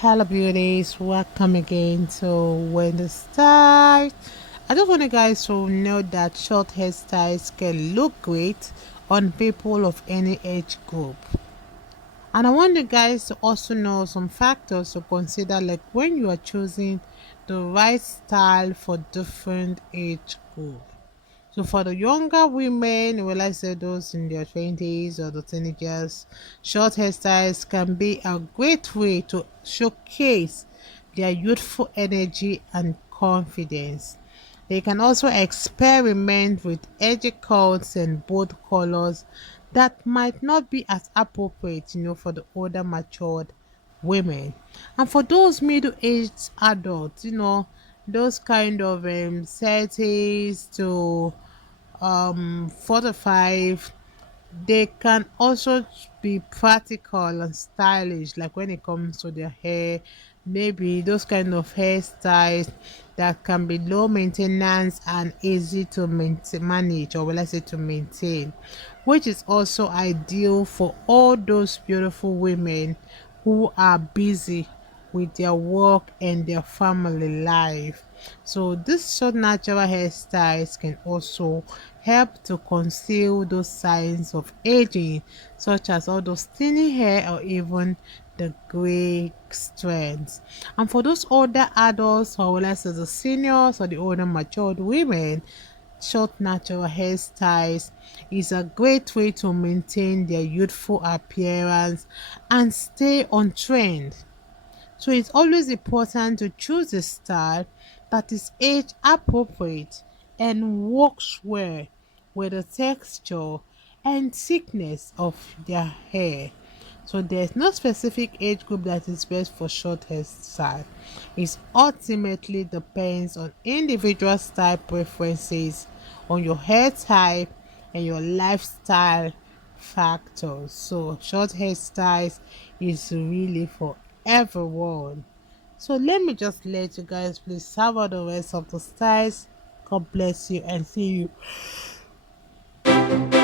Hello beauties, welcome again to When the Style. I just want you guys to know that short hairstyles can look great on people of any age group. And I want you guys to also know some factors to consider, like when you are choosing the right style for different age group. So for the younger women, well, I say those in their 20s or the teenagers, short hairstyles can be a great way to showcase their youthful energy and confidence. They can also experiment with edgy cuts and bold colors that might not be as appropriate, for the older matured women. And for those middle-aged adults, those kind of 30s to 45, they can also be practical and stylish, like when it comes to their hair, maybe those kind of hairstyles that can be low maintenance and easy to manage, or let's say to maintain, which is also ideal for all those beautiful women who are busy with their work and their family life. So these short natural hairstyles can also help to conceal those signs of aging, such as all those thinning hair or even the gray strands. And for those older adults, or let's say the seniors or the older matured women, short natural hairstyles is a great way to maintain their youthful appearance and stay on trend. So it's always important to choose a style that is age appropriate and works well with the texture and thickness of their hair. So there's no specific age group that is best for short hairstyle. It ultimately depends on individual style preferences, on your hair type and your lifestyle factors. So short hairstyles is really for everyone. So let me just let you guys please have all the rest of the styles. God bless you and see you.